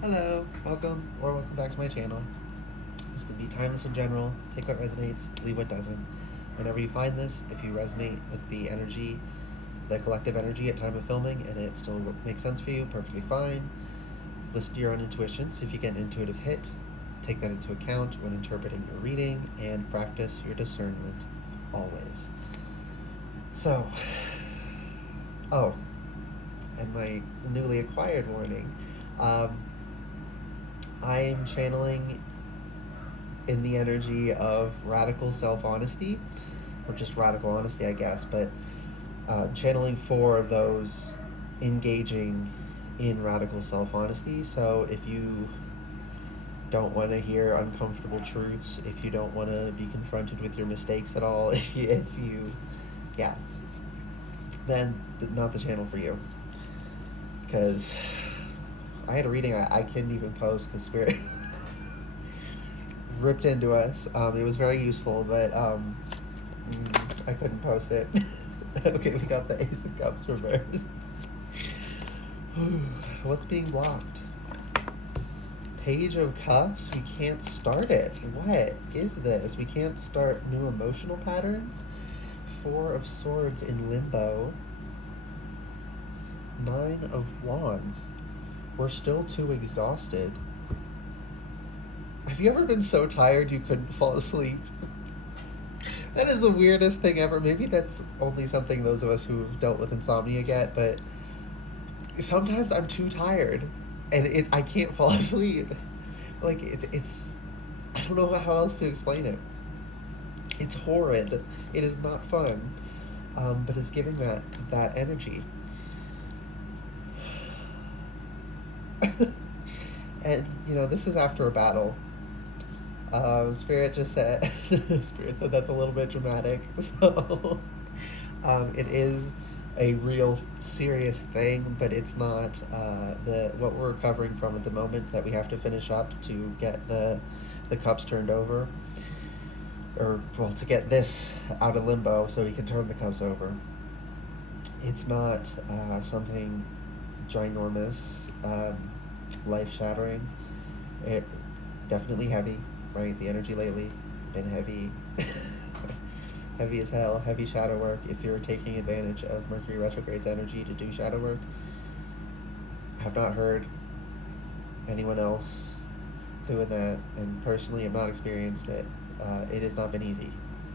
Hello, welcome back to my channel. This can be timeless in general. Take what resonates, leave what doesn't. Whenever you find this, if you resonate with the energy, the collective energy at time of filming, and it still makes sense for you, perfectly fine. Listen to your own intuition. So if you get an intuitive hit, take that into account when interpreting your reading, and practice your discernment always. So, oh, and my newly acquired warning. Um, I am channeling in the energy of radical self honesty, or just radical honesty, I guess, but channeling for those engaging in radical self honesty. So if you don't want to hear uncomfortable truths, if you don't want to be confronted with your mistakes at all, yeah, then not the channel for you. Because I had a reading I couldn't even post because Spirit ripped into us. It was very useful, but I couldn't post it. Okay, we got the Ace of Cups reversed. What's being blocked? Page of Cups? We can't start it. What is this? We can't start new emotional patterns? Four of Swords in limbo. Nine of Wands. We're still too exhausted. Have you ever been so tired you couldn't fall asleep? That is the weirdest thing ever. Maybe that's only something those of us who've dealt with insomnia get, but sometimes I'm too tired and I can't fall asleep. Like it's I don't know how else to explain it. It's horrid. It is not fun. But it's giving that energy. And this is after a battle. Spirit just said Spirit said that's a little bit dramatic. So it is a real serious thing, but it's not what we're recovering from at the moment that we have to finish up to get the cups turned over, or well, to get this out of limbo so we can turn the cups over. It's not something ginormous, life shattering. It definitely heavy, right? The energy lately been heavy. Heavy as hell, heavy shadow work. If you're taking advantage of Mercury retrograde's energy to do shadow work, I have not heard anyone else doing that, and personally have not experienced it. It has not been easy,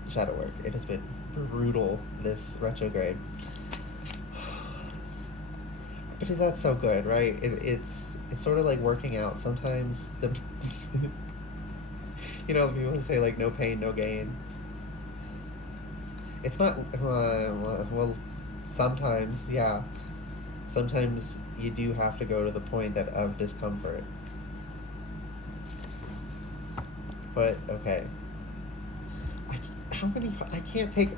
shadow work. It has been brutal, this retrograde. But that's so good, right? It's sort of like working out. Sometimes the the people who say like no pain, no gain. It's not well. Sometimes, yeah. Sometimes you do have to go to the point of discomfort. But okay. I can't take.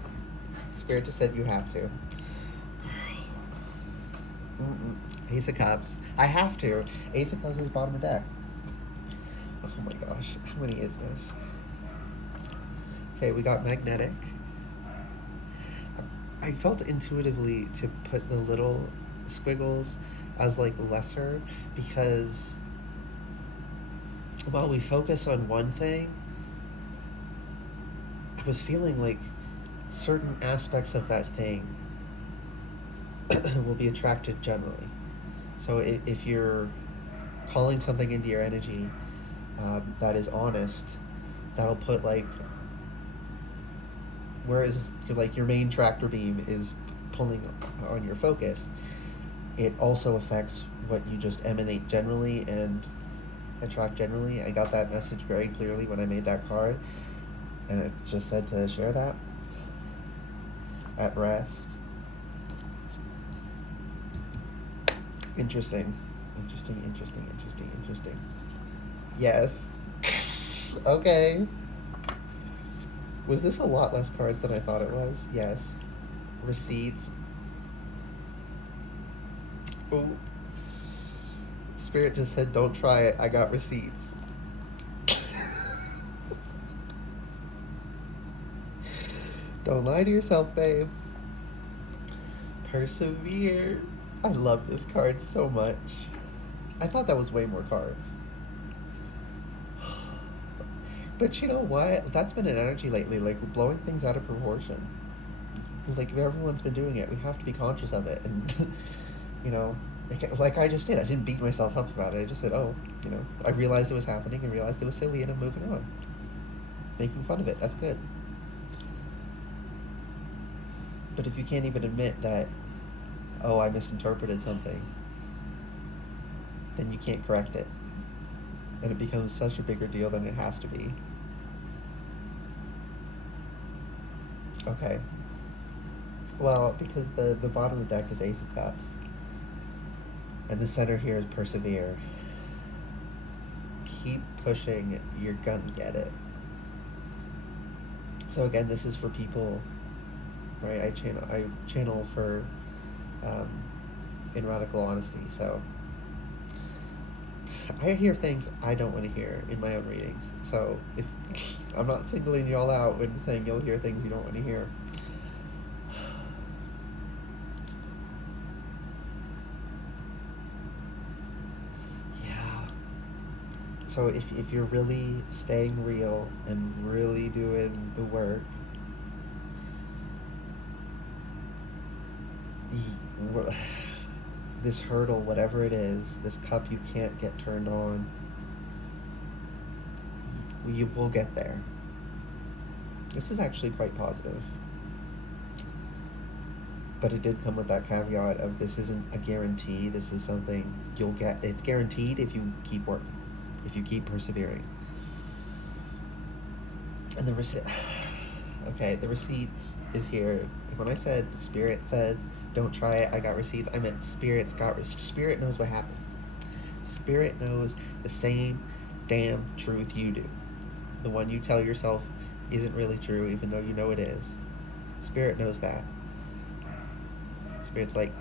Spirit just said you have to. Ace of Cups. I have to. Ace of Cups is bottom of deck. Oh my gosh. How many is this? Okay, we got Magnetic. I felt intuitively to put the little squiggles as like lesser, because while we focus on one thing, I was feeling like certain aspects of that thing will be attracted generally. So if you're calling something into your energy that is honest, that'll put like, whereas like your main tractor beam is pulling on your focus, it also affects what you just emanate generally and attract generally. I got that message very clearly when I made that card, and it just said to share that. At rest. Interesting. Yes. Okay. Was this a lot less cards than I thought it was? Yes. Receipts. Oh. Spirit just said, don't try it. I got receipts. Don't lie to yourself, babe. Persevere. I love this card so much. I thought that was way more cards. But you know what? That's been an energy lately, like we're blowing things out of proportion. Like if everyone's been doing it, we have to be conscious of it. And you know, like I just did. I didn't beat myself up about it. I just said, oh, you know, I realized it was happening and realized it was silly, and I'm moving on. Making fun of it. That's good. But if you can't even admit that, oh, I misinterpreted something, then you can't correct it. And it becomes such a bigger deal than it has to be. Okay. Well, because the bottom of the deck is Ace of Cups. And the center here is Persevere. Keep pushing, you're gonna get it. So again, this is for people, right? I channel for in radical honesty. So I hear things I don't want to hear in my own readings. So if I'm not singling y'all out when saying you'll hear things you don't want to hear. Yeah. So if you're really staying real and really doing the work, this hurdle, whatever it is, this cup you can't get turned on, you will get there. This is actually quite positive. But it did come with that caveat of this isn't a guarantee. This is something you'll get. It's guaranteed if you keep working, if you keep persevering. And the receipt, okay, the receipts is here. When I said Spirit said, "Don't try it," I got receipts. I meant Spirit knows what happened. Spirit knows the same damn truth you do. The one you tell yourself isn't really true, even though you know it is. Spirit knows that. Spirit's like,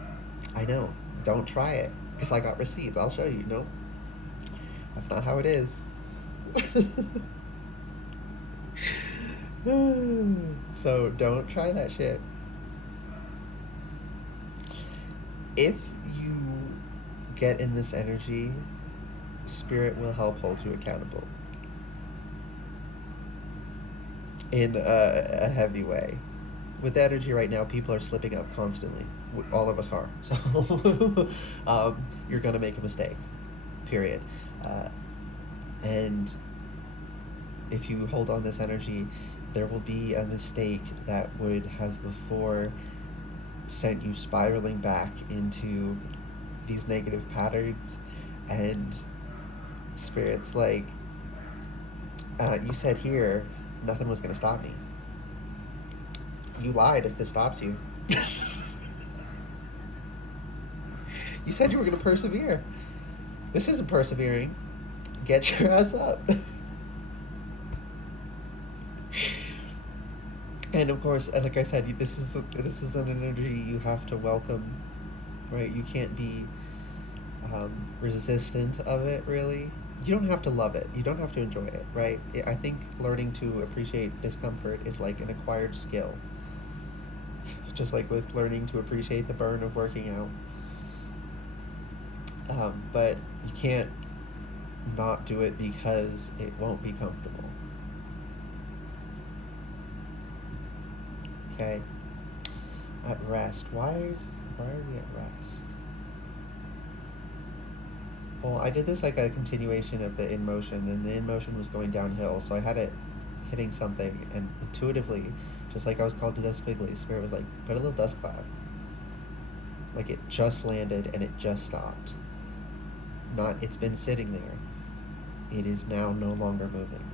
I know, don't try it, because I got receipts, I'll show you. Nope, that's not how it is. So don't try that shit. If you get in this energy, Spirit will help hold you accountable in a heavy way. With energy right now, people are slipping up constantly. All of us are. So you're going to make a mistake, period. And if you hold on this energy, there will be a mistake that would have before sent you spiraling back into these negative patterns. And Spirit's like, you said here nothing was going to stop me. You lied if this stops you. You said you were going to persevere. This isn't persevering. Get your ass up. And of course, like I said, this is an energy you have to welcome, right? You can't be resistant of it, really. You don't have to love it. You don't have to enjoy it, right? I think learning to appreciate discomfort is like an acquired skill. Just like with learning to appreciate the burn of working out. But you can't not do it because it won't be comfortable. Okay? At rest. Why are we at rest? Well, I did this like a continuation of the in motion, and the in motion was going downhill, so I had it hitting something, and intuitively, just like I was called to the squiggly, Spirit was like, put a little dust cloud. Like it just landed and it just stopped. Not, it's been sitting there. It is now no longer moving.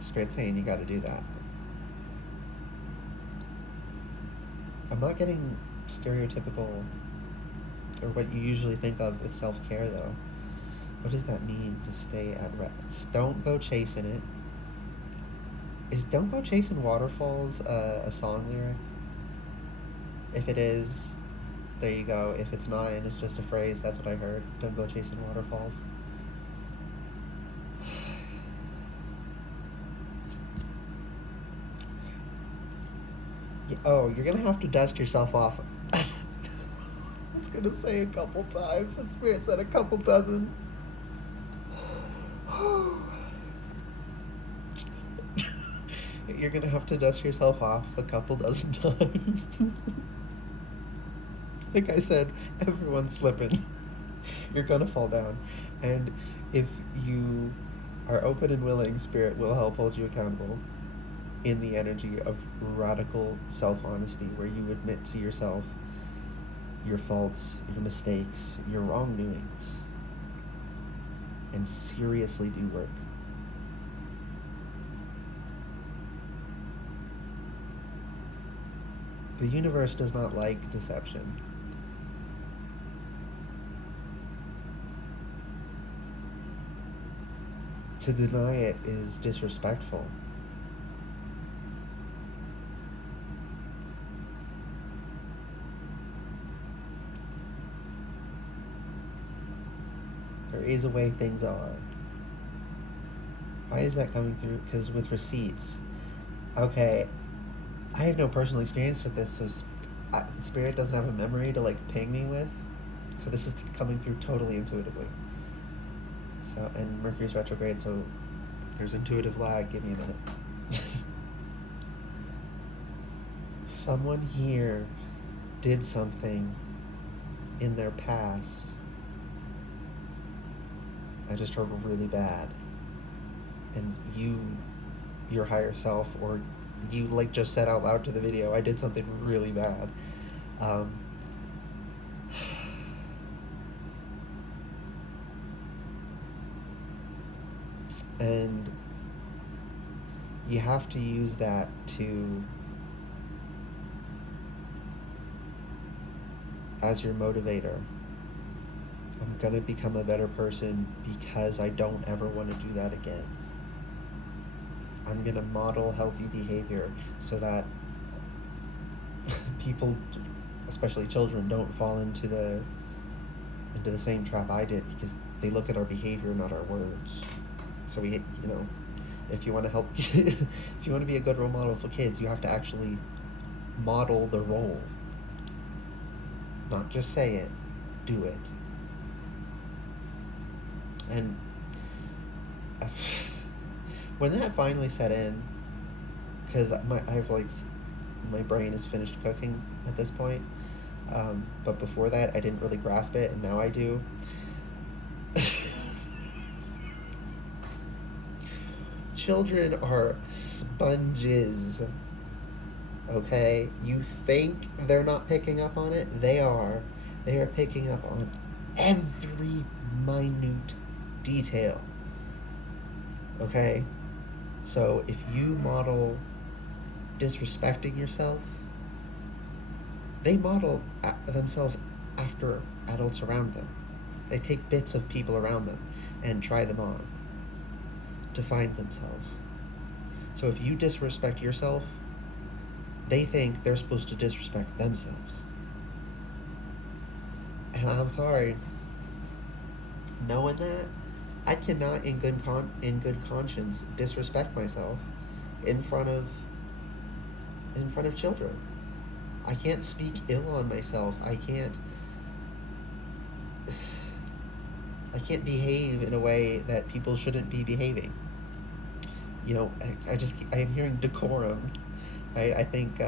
Spirit's saying you gotta do that. I'm not getting stereotypical, or what you usually think of with self-care though. What does that mean to stay at rest? Don't go chasing it. Is "Don't Go Chasing Waterfalls" a song lyric? If it is, there you go. If it's not, and it's just a phrase, that's what I heard. Don't go chasing waterfalls. Oh, you're gonna have to dust yourself off. I was gonna say a couple times, and Spirit said a couple dozen. You're gonna have to dust yourself off a couple dozen times. Like I said, everyone's slipping. You're gonna fall down. And if you are open and willing, Spirit will help hold you accountable in the energy of radical self-honesty, where you admit to yourself your faults, your mistakes, your wrongdoings, and seriously do work. The universe does not like deception. To deny it is disrespectful. There is a way things are. Why is that coming through? Because with receipts. Okay, I have no personal experience with this, so Spirit doesn't have a memory to like ping me with. So this is coming through totally intuitively. So, and Mercury's retrograde, so there's intuitive lag. Give me a minute. Someone here did something in their past I just heard really bad. And your higher self, or you like just said out loud to the video, I did something really bad. And you have to use that to, as your motivator. I'm gonna become a better person because I don't ever want to do that again. I'm gonna model healthy behavior so that people, especially children, don't fall into the same trap I did, because they look at our behavior, not our words. So we, if you want to help, if you want to be a good role model for kids, you have to actually model the role. Not just say it, do it. And when that finally set in, because my brain is finished cooking at this point, but before that I didn't really grasp it, and now I do. Children are sponges, okay? You think they're not picking up on it? They are. They are picking up on every minute detail, okay? So if you model disrespecting yourself, they model themselves after adults around them. They take bits of people around them and try them on to find themselves. So if you disrespect yourself, they think they're supposed to disrespect themselves. And I'm sorry, knowing that, I cannot in good conscience disrespect myself in front of children. I can't speak ill on myself. I can't behave in a way that people shouldn't be behaving. I am hearing decorum, right? I think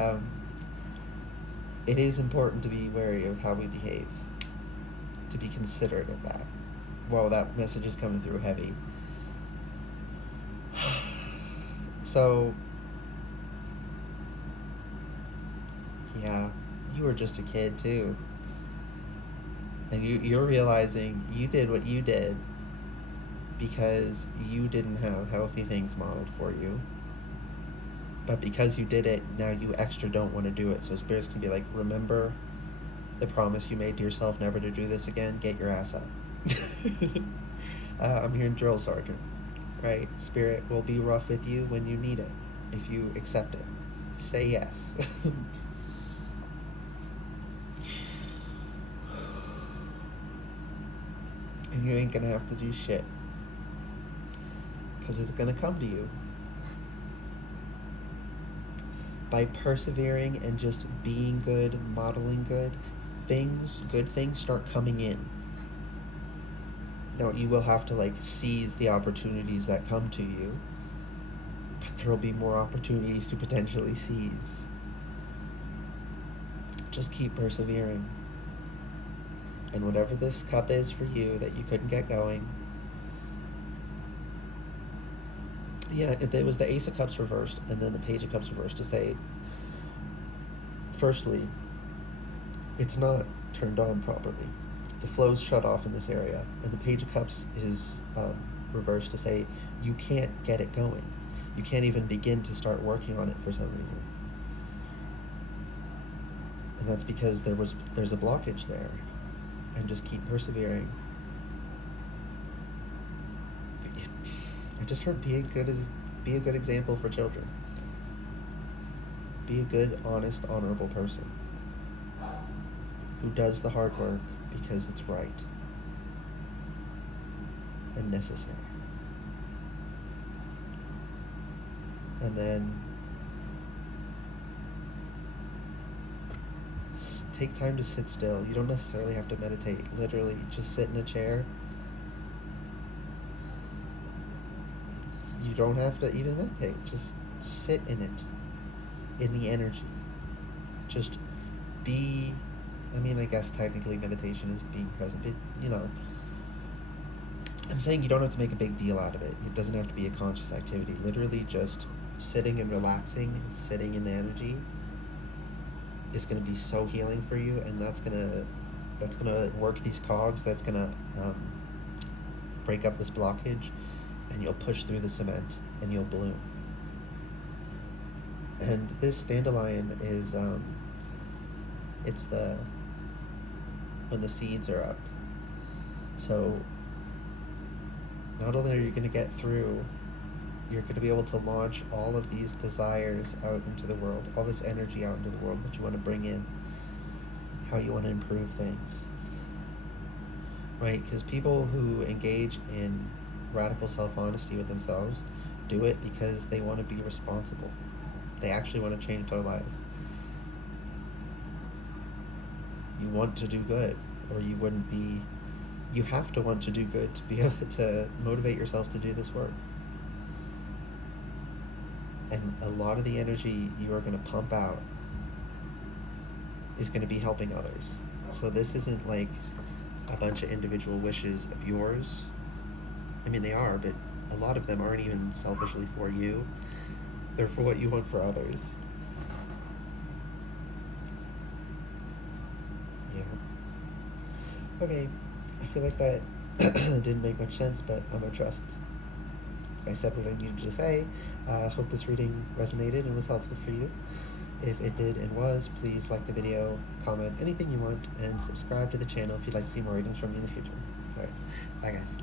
it is important to be wary of how we behave, to be considerate of that. Whoa, that message is coming through heavy. So, yeah, you were just a kid too. And you're realizing you did what you did because you didn't have healthy things modeled for you. But because you did it, now you extra don't want to do it. So spirits can be like, remember the promise you made to yourself never to do this again? Get your ass up. I'm hearing drill sergeant, right? Spirit will be rough with you when you need it, if you accept it. Say yes. And you ain't gonna have to do shit, because it's gonna come to you. By persevering and just being good, modeling good, good things start coming in. Now, you will have to like seize the opportunities that come to you, but there will be more opportunities to potentially seize. Just keep persevering. And whatever this cup is for you that you couldn't get going, yeah, it was the Ace of Cups reversed and then the Page of Cups reversed to say, firstly, it's not turned on properly. The flow's shut off in this area, and the Page of Cups is reversed to say you can't get it going. You can't even begin to start working on it for some reason. And that's because there's a blockage there. And just keep persevering. I just heard be a good example for children. Be a good, honest, honorable person who does the hard work because it's right and necessary. And then take time to sit still. You don't necessarily have to meditate. Literally, just sit in a chair. You don't have to even meditate. Just sit in it, in the energy. Just be, I mean, I guess technically meditation is being present, but, you know, I'm saying you don't have to make a big deal out of it. It doesn't have to be a conscious activity. Literally just sitting and relaxing and sitting in the energy is going to be so healing for you, and that's gonna work these cogs. That's gonna break up this blockage, and you'll push through the cement and you'll bloom. And this dandelion is it's when the seeds are up. So not only are you going to get through, you're going to be able to launch all of these desires out into the world, all this energy out into the world that you want to bring in, how you want to improve things, right? Because people who engage in radical self-honesty with themselves do it because they want to be responsible. They actually want to change their lives. You want to do good, or you wouldn't be, you have to want to do good to be able to motivate yourself to do this work. And a lot of the energy you are going to pump out is going to be helping others. So this isn't like a bunch of individual wishes of yours. I mean, they are, but a lot of them aren't even selfishly for you. They're for what you want for others. Yeah. Okay, I feel like that didn't make much sense, but I'm going to trust I said what I needed to say. Hope this reading resonated and was helpful for you. If it did and was, please like the video, comment anything you want, and subscribe to the channel if you'd like to see more readings from me in the future. Alright, bye guys.